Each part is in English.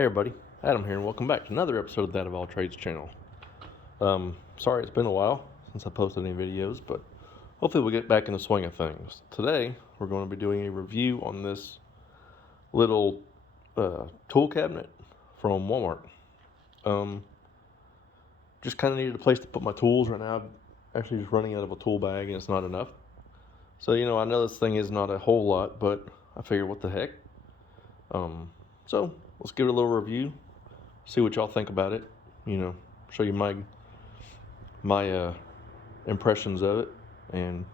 Hey everybody, Adam here, and welcome back to another episode of That of All Trades channel. Sorry it's been a while since I posted any videos, but hopefully we'll get back in the swing of things. Today, we're going to be doing a review on this little tool cabinet from Walmart. Just kind of needed a place to put my tools right now. I'm actually just running out of a tool bag and it's not enough. So, I know this thing is not a whole lot, but I figured what the heck. So let's give it a little review, see what y'all think about it, show you my impressions of it, and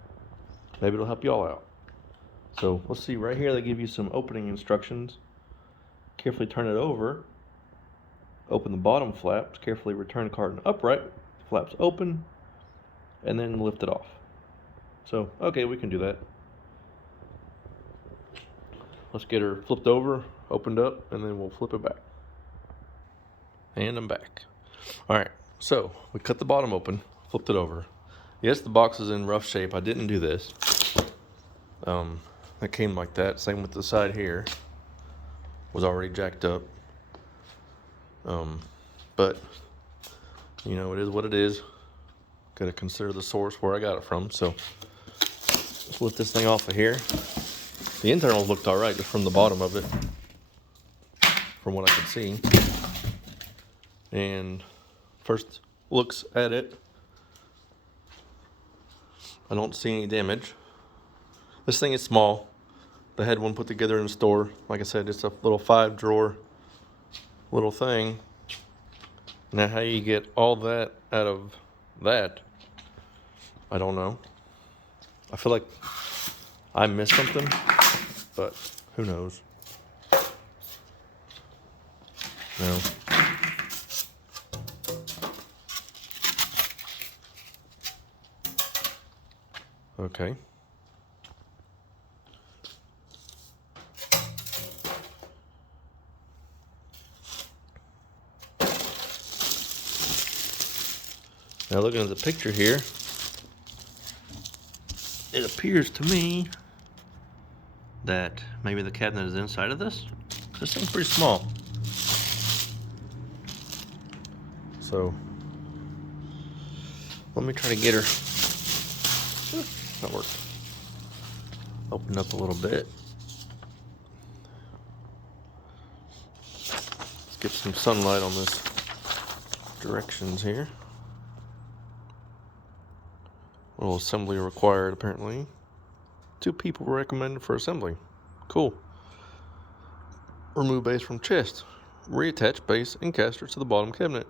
maybe it'll help y'all out. So let's see, right here they give you some opening instructions. Carefully turn it over, open the bottom flaps, carefully return carton upright, flaps open, and then lift it off. So, okay, we can do that. Let's get her flipped over, opened up, and then we'll flip it back. And I'm back. Alright, so we cut the bottom open, flipped it over. Yes, the box is in rough shape. I didn't do this. It came like that. Same with the side here. Was already jacked up. But, it is what it is. Gotta consider the source where I got it from. So, let's lift this thing off of here. The internals looked alright just from the bottom of it, from what I could see. And first looks at it, I don't see any damage. This thing is small. They had one put together in the store. Like I said, it's a little 5-drawer little thing. Now how you get all that out of that, I don't know. I feel like I missed something, but who knows? No. Okay. Now looking at the picture here, it appears to me that maybe the cabinet is inside of this. This thing's pretty small. So, let me try to get her. That worked. Open up a little bit. Let's get some sunlight on this directions here. A little assembly required, apparently. 2 people were recommended for assembly. Cool. Remove base from chest. Reattach base and caster to the bottom cabinet.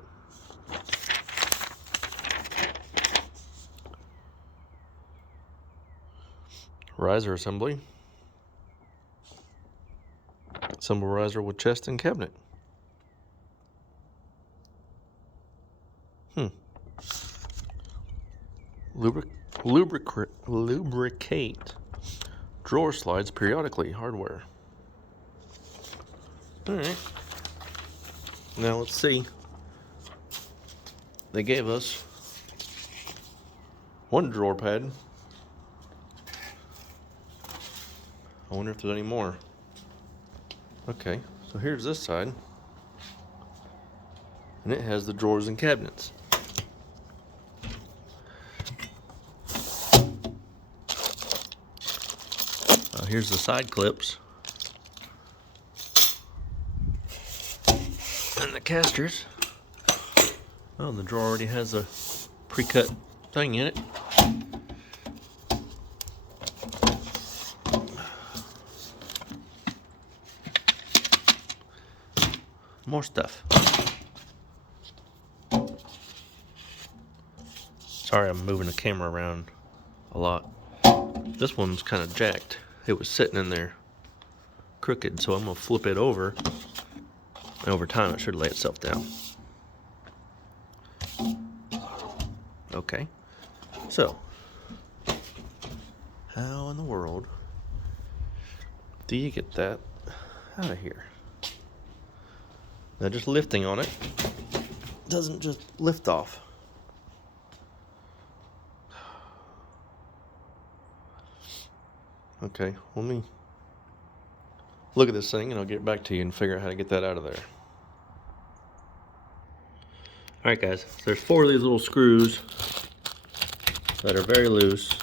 Riser assembly. Assemble riser with chest and cabinet. Lubricate drawer slides periodically. Hardware. Alright. Now let's see. They gave us 1 drawer pad. I wonder if there's any more. Okay, so here's this side. And it has the drawers and cabinets. Here's the side clips. And the casters. Oh, the drawer already has a pre-cut thing in it. More stuff. Sorry, I'm moving the camera around a lot. This one's kind of jacked. It was sitting in there crooked, so I'm going to flip it over. And over time, it should lay itself down. Okay. So, how in the world do you get that out of here? Now, just lifting on it doesn't just lift off. Okay, let me look at this thing and I'll get back to you and figure out how to get that out of there. Alright guys, so there's 4 of these little screws that are very loose.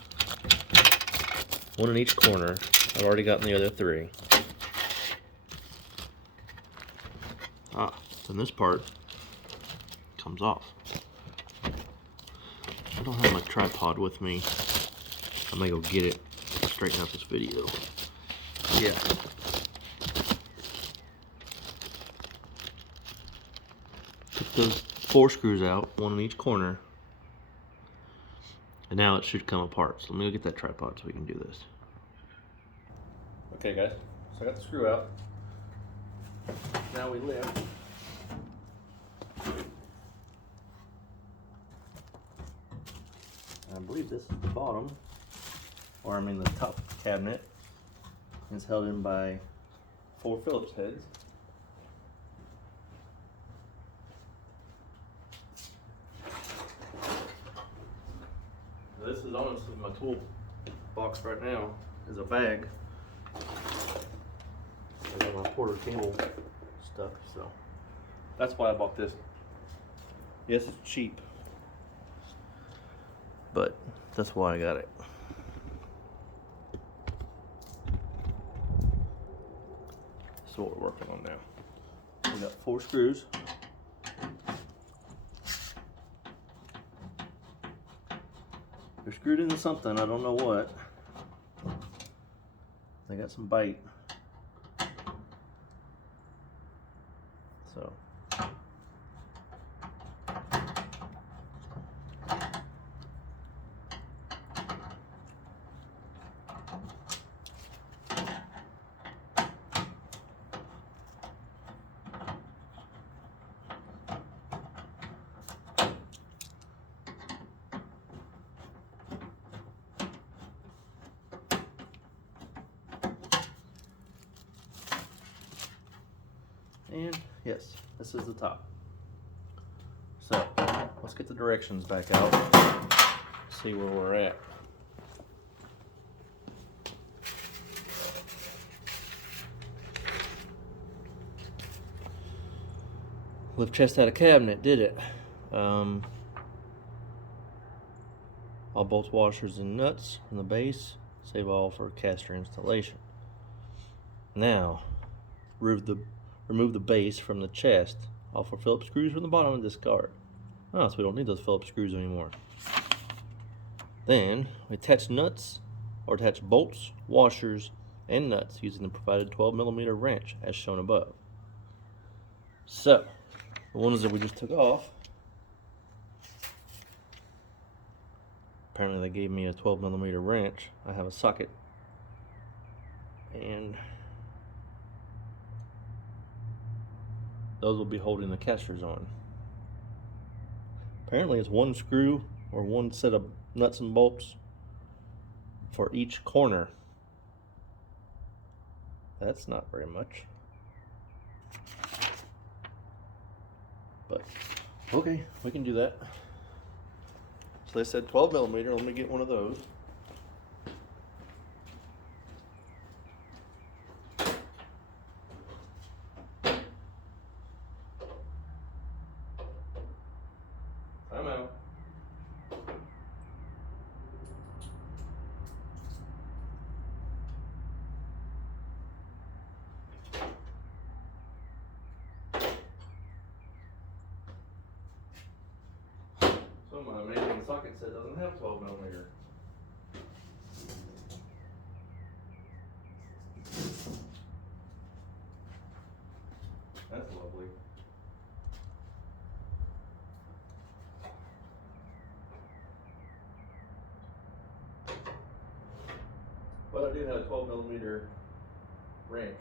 1 in each corner. I've already gotten the other 3. Then this part comes off. I don't have my tripod with me. I may go get it, straighten out this video. Yeah. Took those 4 screws out, 1 in each corner. And now it should come apart. So let me go get that tripod so we can do this. Okay guys, so I got the screw out. Now we lift. I believe this is the bottom, or I mean the top cabinet. It's held in by 4 Phillips heads. This is honestly my tool box right now, is a bag. I got my porter cable stuff, so that's why I bought this. Yes, it's cheap, but that's why I got it. That's what we're working on now. We got 4 screws. They're screwed into something, I don't know what. They got some bite. So and yes, this is the top. So let's get the directions back out, see where we're at. Lift chest out of cabinet, did it. All bolts, washers, and nuts from the base. Save all for caster installation. Now, remove the base from the chest. All 4 Phillips screws from the bottom and discard. Oh, so we don't need those Phillips screws anymore. Then we attach nuts or attach bolts, washers, and nuts using the provided 12mm wrench as shown above. So the ones that we just took off, apparently they gave me a 12mm wrench. I have a socket, and those will be holding the casters on. Apparently it's 1 screw or 1 set of nuts and bolts for each corner. That's not very much. But okay, we can do that. So they said 12mm, let me get one of those. I'm out. So my amazing socket set doesn't have 12mm. That's lovely. But I do have a 12mm wrench.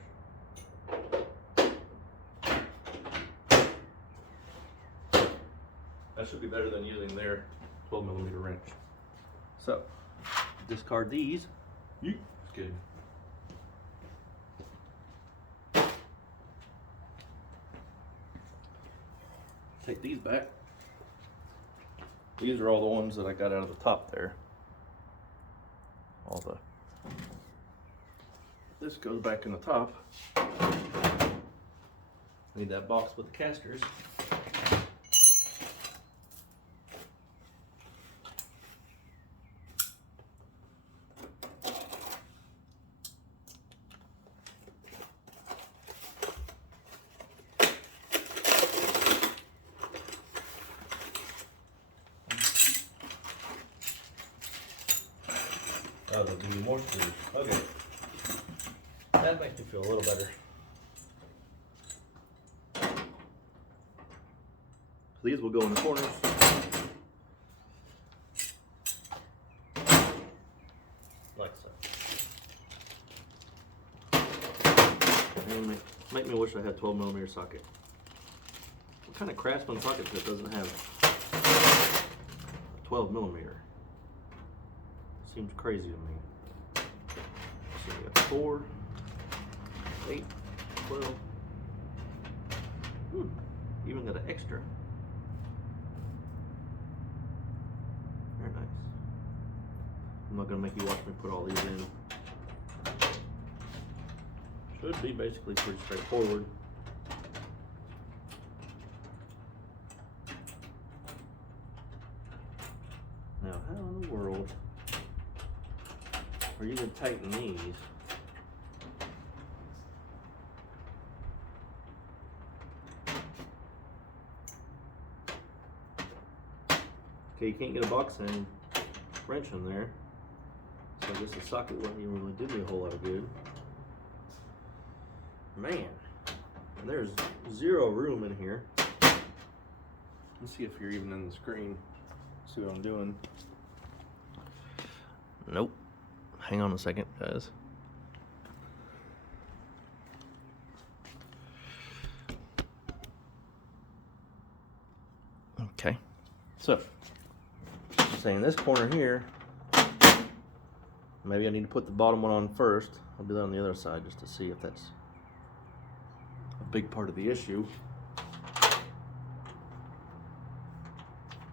That should be better than using their 12mm wrench. So, discard these. Just kidding. Take these back. These are all the ones that I got out of the top there. This goes back in the top. Need that box with the casters. Oh, they'll give you more screws. Okay. That makes me feel a little better. These will go in the corners. Like so. And make me wish I had 12mm socket. What kind of Craftsman socket tip doesn't have 12mm? Seems crazy to me. So we got 4, 8, 12. Even got an extra. Very nice. I'm not gonna make you watch me put all these in. Should be basically pretty straightforward. Now, how in the world are you gonna tighten these? Okay, you can't get a box end wrench in there, so I guess the socket wouldn't even really do me a whole lot of good. Man, and there's zero room in here. Let's see if you're even in the screen. See what I'm doing. Nope. Hang on a second, guys. Okay. So, saying this corner here, maybe I need to put the bottom one on first. I'll do that on the other side just to see if that's a big part of the issue.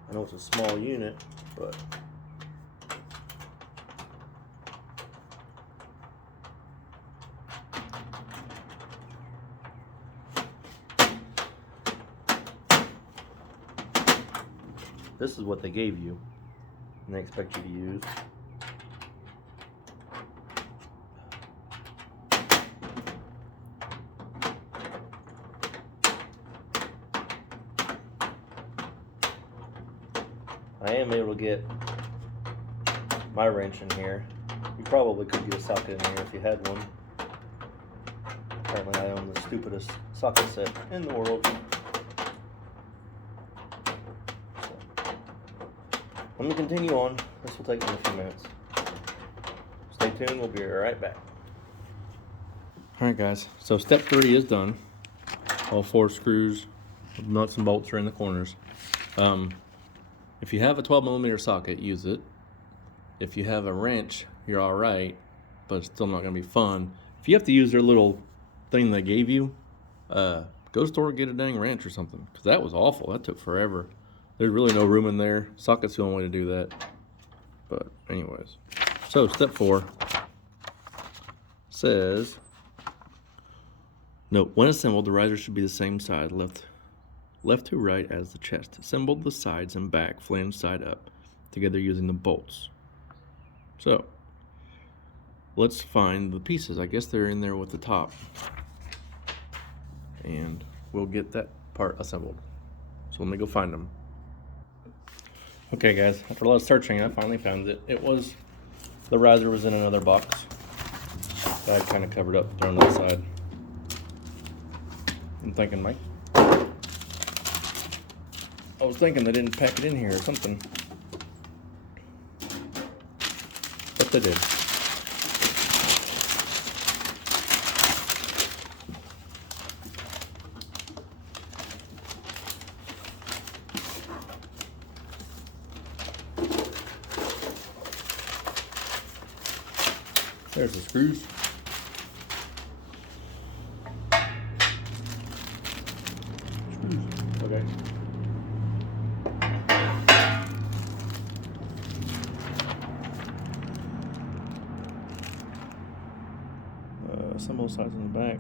I know it's a small unit, but this is what they gave you and they expect you to use. I am able to get my wrench in here. You probably could get a socket in here if you had one. Apparently I own the stupidest socket set in the world. So, let me continue on. This will take me a few minutes. Stay tuned, we'll be right back. Alright guys, so step 3 is done. All 4 screws, nuts and bolts are in the corners. If you have a 12mm socket, use it. If you have a wrench, you're alright, but it's still not going to be fun. If you have to use their little thing they gave you, go to the store and get a dang wrench or something, because that was awful. That took forever. There's really no room in there. Socket's the only way to do that. But anyways, so step 4 says, note, when assembled, the riser should be the same side, left to right as the chest. Assemble the sides and back, flange side up, together using the bolts. So, let's find the pieces. I guess they're in there with the top. And we'll get that part assembled. So let me go find them. Okay guys, after a lot of searching, I finally found it. The riser was in another box that I kind of covered up, thrown to the side. I'm thinking, Mike, I was thinking they didn't pack it in here or something. But they did. There's the screws. Okay. Assemble sides on the back.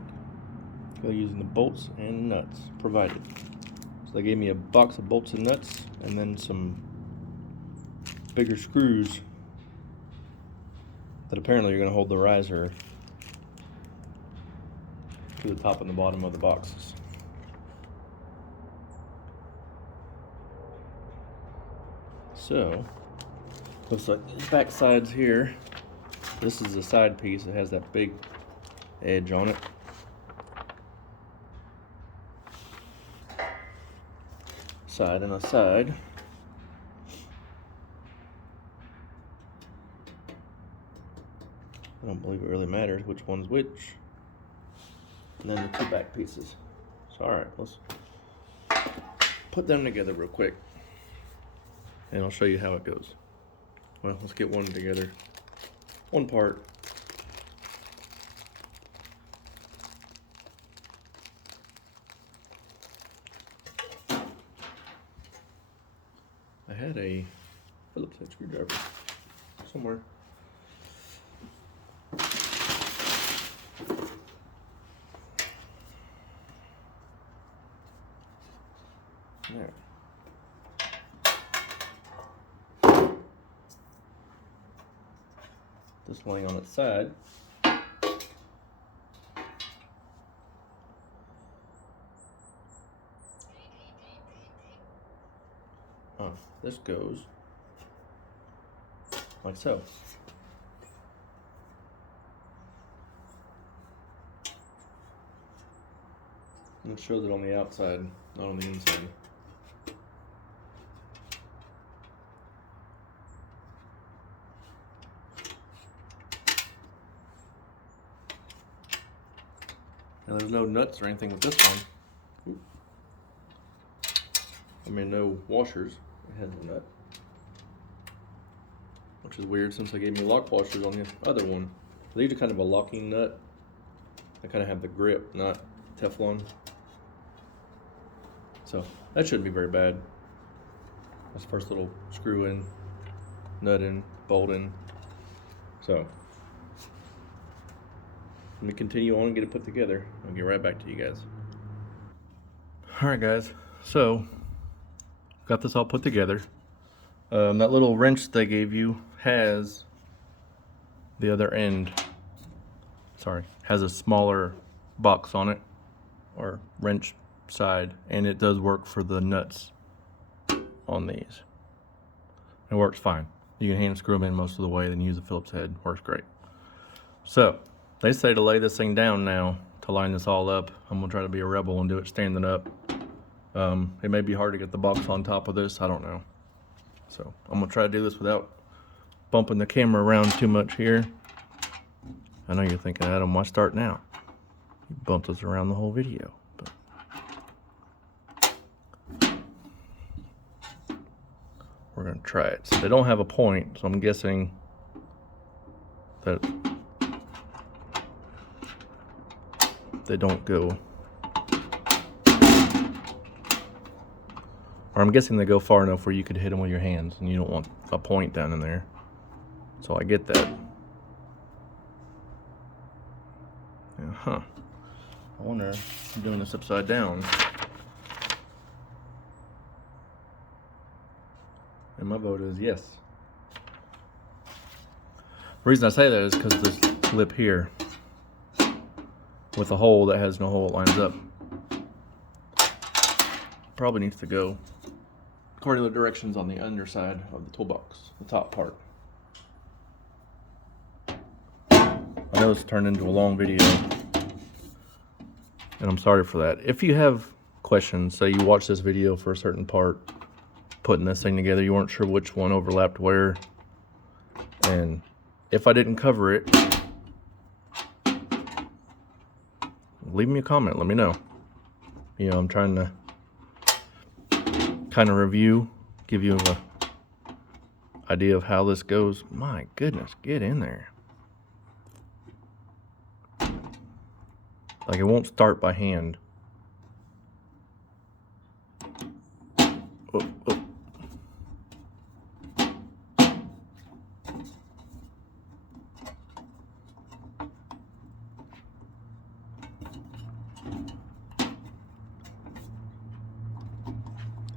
They're using the bolts and nuts provided. So they gave me a box of bolts and nuts and then some bigger screws that apparently are going to hold the riser to the top and the bottom of the boxes. So, looks like these back sides here This is the side piece. It has that big edge on it. Side and a side. I don't believe it really matters which one's which. And then the two back pieces. So alright, let's put them together real quick. And I'll show you how it goes. Well, let's get one together. One part. I had a Phillips head screwdriver somewhere. There. Just laying on its side. This goes like so. And it shows it on the outside, not on the inside. And there's no nuts or anything with this one. Ooh. I mean, no washers. It has a nut, which is weird since they gave me lock washers on the other one. These are kind of a locking nut. They kind of have the grip, not Teflon. So that shouldn't be very bad. That's the first little screw in, nut in, bolt in. So let me continue on and get it put together. I'll get right back to you guys. Alright guys, so got this all put together. That little wrench they gave you has the other end, has a smaller box on it, or wrench side, and it does work for the nuts on these. It works fine. You can hand screw them in most of the way, then use a Phillips head. Works great. So they say to lay this thing down now to line this all up. I'm gonna try to be a rebel and do it standing up. It may be hard to get the box on top of this, I don't know. So I'm gonna try to do this without bumping the camera around too much here. I know you're thinking, Adam, why start now? You bumped us around the whole video. But we're gonna try it. So they don't have a point, so I'm guessing that they don't go. Or I'm guessing they go far enough where you could hit them with your hands and you don't want a point down in there. So I get that. I wonder if I'm doing this upside down. And my vote is yes. The reason I say that is because this lip here with a hole that has no hole, it lines up. Probably needs to go according to the directions on the underside of the toolbox, the top part. I know this turned into a long video, and I'm sorry for that. If you have questions, say you watch this video for a certain part, putting this thing together, you weren't sure which one overlapped where, and if I didn't cover it, leave me a comment, let me know. You know, I'm trying to kind of review, give you a idea of how this goes. My goodness, get in there. Like, it won't start by hand. Oh, oh.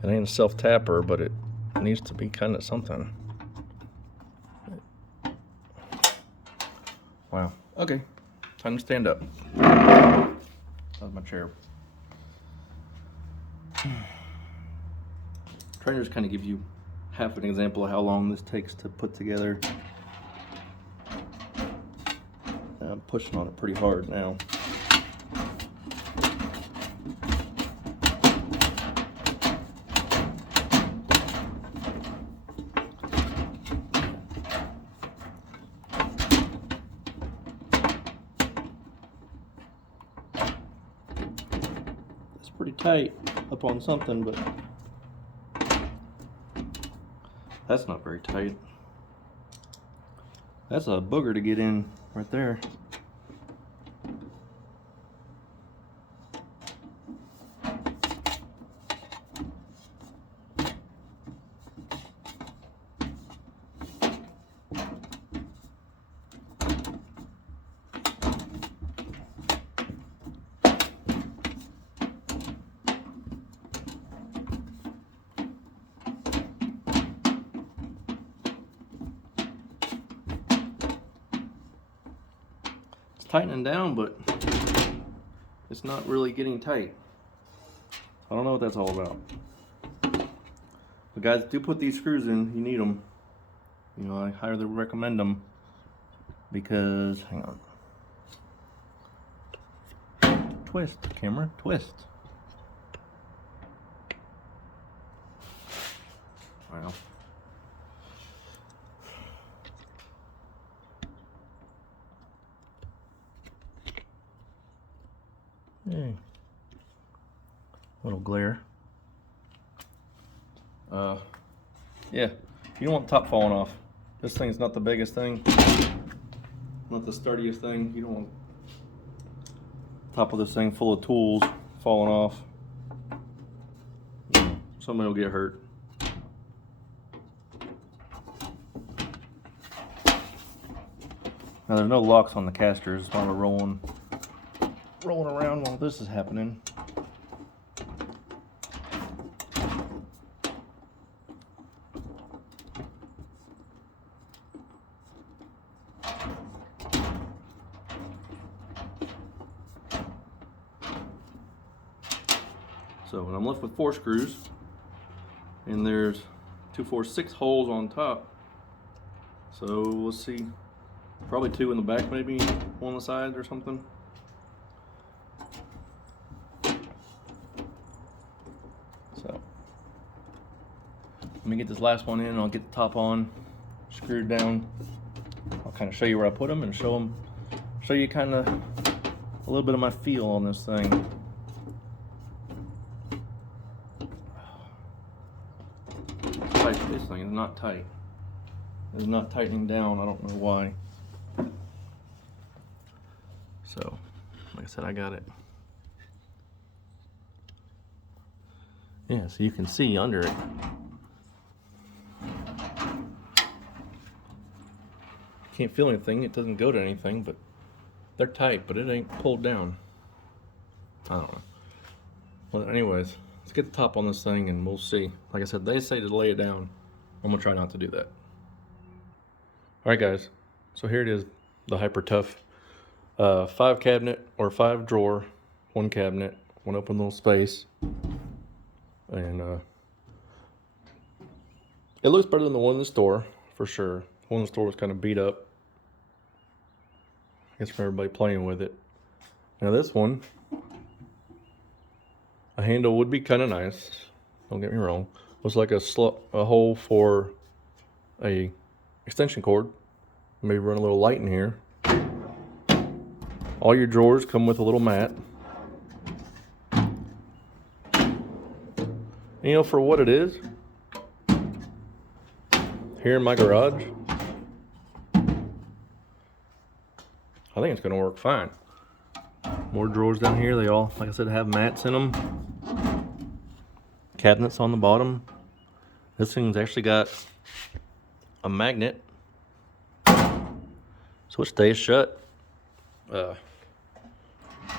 It ain't a self-tapper, but it needs to be kind of something. Wow. Okay. Time to stand up. That's my chair. Trying to just kind of give you half an example of how long this takes to put together. pushing on it pretty hard now. It's pretty tight up on something, but that's not very tight. That's a booger to get in right there. Tightening down, but it's not really getting tight. I don't know what that's all about. But guys, do put these screws in. You need them. You know, I highly recommend them because, hang on. Twist, camera, twist. Wow. Hey. Little glare. Yeah, you don't want the top falling off. This thing's not the biggest thing, not the sturdiest thing. You don't want the top of this thing full of tools falling off. Somebody will get hurt. Now there's no locks on the casters while we're rolling around while this is happening. So I'm left with 4 screws, and there's 2, 4, 6 holes on top. So let's see, probably 2 in the back, maybe 1 on the sides or something. So let me get this last one in, and I'll get the top on, screwed down. I'll kind of show you where I put them and show you kind of a little bit of my feel on this thing. This thing is not tight. It's not tightening down. I don't know why. So, like I said, I got it. Yeah, so you can see under it. Can't feel anything. It doesn't go to anything, but they're tight, but it ain't pulled down. I don't know. Well, anyways, let's get the top on this thing and we'll see. Like I said, they say to lay it down. I'm gonna try not to do that. All right, guys. So here it is, the Hyper Tough 5 cabinet or 5 drawer, 1 cabinet, 1 open little space, and it looks better than the one in the store for sure. The one in the store was kind of beat up. I guess for everybody playing with it. Now this one, a handle would be kind of nice. Don't get me wrong. Looks like a hole for a extension cord. Maybe run a little light in here. All your drawers come with a little mat. And, you know, for what it is, here in my garage, I think it's going to work fine. More drawers down here. They all, like I said, have mats in them. Cabinets on the bottom. This thing's actually got a magnet, so it stays shut.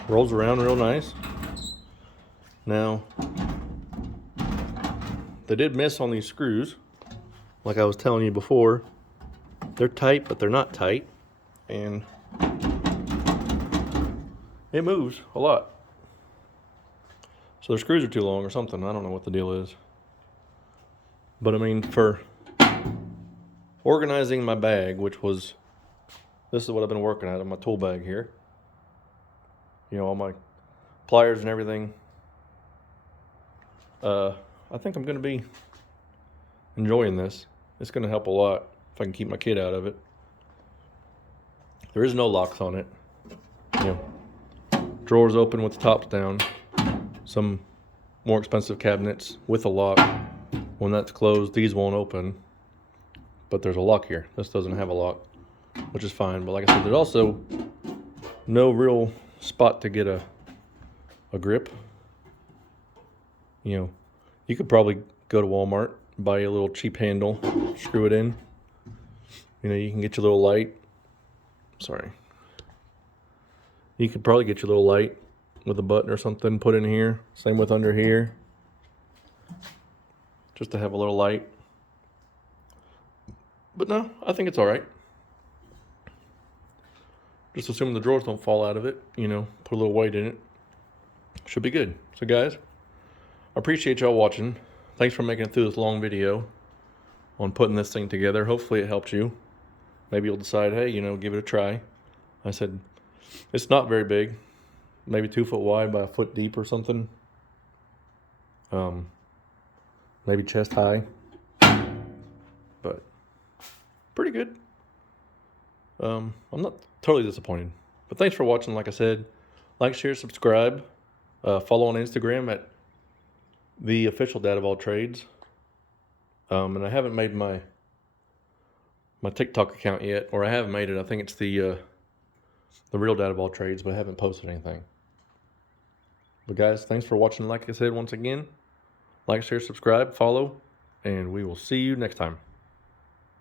Rolls around real nice. Now, they did miss on these screws. Like I was telling you before, they're tight, but they're not tight. And it moves a lot. So the screws are too long or something. I don't know what the deal is. But I mean, for organizing my bag, which was this is what I've been working at in my tool bag here. You know, all my pliers and everything. I think I'm going to be enjoying this. It's going to help a lot if I can keep my kid out of it. There is no locks on it. You know, drawers open with the tops down. Some more expensive cabinets with a lock. When that's closed, these won't open. But there's a lock here. This doesn't have a lock, which is fine. But like I said, there's also no real spot to get a grip. You know, you could probably go to Walmart, buy a little cheap handle, screw it in. You know, you can get your little light. Sorry. You could probably get your little light with a button or something put in here. Same with under here. Just to have a little light. But no, I think it's all right. Just assuming the drawers don't fall out of it, you know, put a little weight in it. Should be good. So guys, I appreciate y'all watching. Thanks for making it through this long video on putting this thing together. Hopefully it helped you. Maybe you'll decide, hey, you know, give it a try. I said, it's not very big. Maybe 2 foot wide by 1 foot deep or something. Maybe chest high. But pretty good. I'm not totally disappointed. But thanks for watching. Like I said, like, share, subscribe. Follow on Instagram at the official Dad of All Trades. And I haven't made my TikTok account yet, or I have made it. I think it's the real Dad of All Trades, but I haven't posted anything. But guys, thanks for watching. Like I said, once again, like, share, subscribe, follow, and we will see you next time.